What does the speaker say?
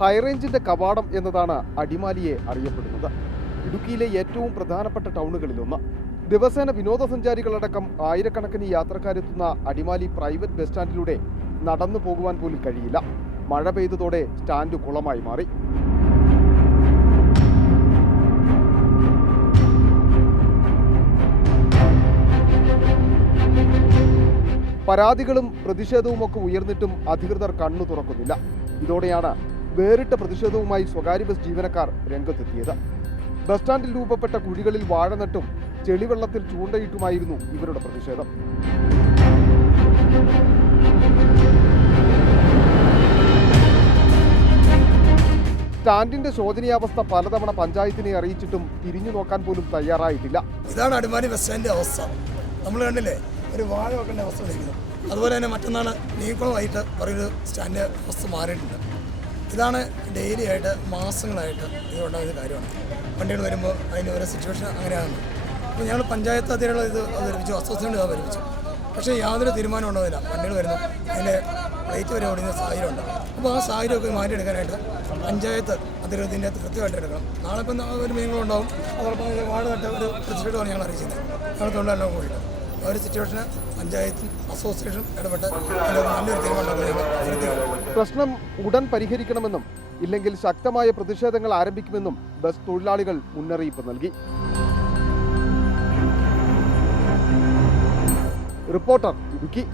ഹൈറേഞ്ചിന്റെ കവാടം എന്നതാണ് അടിമാലിയെ അറിയപ്പെടുന്നത്. ഇടുക്കിയിലെ ഏറ്റവും പ്രധാനപ്പെട്ട ടൗണുകളിലൊന്ന്. ദിവസേന വിനോദസഞ്ചാരികളടക്കം ആയിരക്കണക്കിന് യാത്രക്കാരെത്തുന്ന അടിമാലി പ്രൈവറ്റ് ബസ് സ്റ്റാൻഡിലൂടെ നടന്നു പോകുവാൻ പോലും കഴിയില്ല. മഴ പെയ്തതോടെ സ്റ്റാൻഡ് കുളമായി മാറി. പരാതികളും പ്രതിഷേധവുമൊക്കെ ഉയർന്നിട്ടും അധികൃതർ കണ്ണു തുറക്കുന്നില്ല. ഇതോടെയാണ് വേറിട്ട പ്രതിഷേധവുമായി സ്വകാര്യ ബസ് ജീവനക്കാർ രംഗത്തെത്തിയത്. ബസ് സ്റ്റാൻഡിൽ രൂപപ്പെട്ട കുഴികളിൽ വാഴ നട്ടും ചെളിവെള്ളത്തിൽ ചൂണ്ടയിട്ടുമായിരുന്നു ഇവരുടെ പ്രതിഷേധം. സ്റ്റാൻഡിന്റെ ശോചനീയാവസ്ഥ പലതവണ പഞ്ചായത്തിനെ അറിയിച്ചിട്ടും തിരിഞ്ഞു നോക്കാൻ പോലും തയ്യാറായിട്ടില്ല. ഇതാണ് അടിമാലി ബസ് സ്റ്റാൻഡിന്റെ അവസ്ഥ. നമ്മൾ കണ്ടില്ലേ, ഒരു വാഴ വെക്കേണ്ട അവസ്ഥ വന്നിരിക്കുന്നു. അതുപോലെ തന്നെ മറ്റന്നാണ് നീക്കുളമായിട്ട് പറയുന്നത് സ്റ്റാൻഡ് അവസ്ഥ മാറിയിട്ടുണ്ട്. ഇതാണ് ഡെയിലി ആയിട്ട് മാസങ്ങളായിട്ട് ഇതുണ്ടാകുന്ന കാര്യമാണ്. വണ്ടികൾ വരുമ്പോൾ അതിൻ്റെ ഓരോ സിറ്റുവേഷൻ അങ്ങനെയാണ്. അപ്പോൾ ഞങ്ങൾ പഞ്ചായത്ത് അതിനുള്ള ഇത് അവതരിപ്പിച്ചു, അസോസിയേഷൻ അവതരിപ്പിച്ചു. പക്ഷേ യാതൊരു തീരുമാനം ഉണ്ടാവില്ല. വണ്ടികൾ വരുന്നു, അതിൻ്റെ പ്ലേറ്റ് വരെ ഓടുന്ന സാഹചര്യമുണ്ട്. അപ്പോൾ ആ സാഹചര്യമൊക്കെ മാറ്റിയെടുക്കാനായിട്ട് പഞ്ചായത്ത് അതിൻ്റെ കൃത്യമായിട്ട് എടുക്കണം. നാളെ ഇപ്പം ഒരു മീനുകളുണ്ടാവും. അതോടൊപ്പം വാഴ നട്ട ഒരു പ്രതിഷേധമാണ് ഞങ്ങൾ അറിയിച്ചത്. ഞങ്ങൾ തൊഴിലെല്ലാം കൂടിയിട്ട് ആ ഒരു സിറ്റുവേഷന് പഞ്ചായത്തും അസോസിയേഷനും ഇടപെട്ട് നല്ലൊരു തീരുമാനം. പ്രശ്നം ഉടൻ പരിഹരിക്കണമെന്നും ഇല്ലെങ്കിൽ ശക്തമായ പ്രതിഷേധങ്ങൾ ആരംഭിക്കുമെന്നും ബസ് തൊഴിലാളികൾ മുന്നറിയിപ്പ് നൽകി. റിപ്പോർട്ടർ ഇടുക്കി.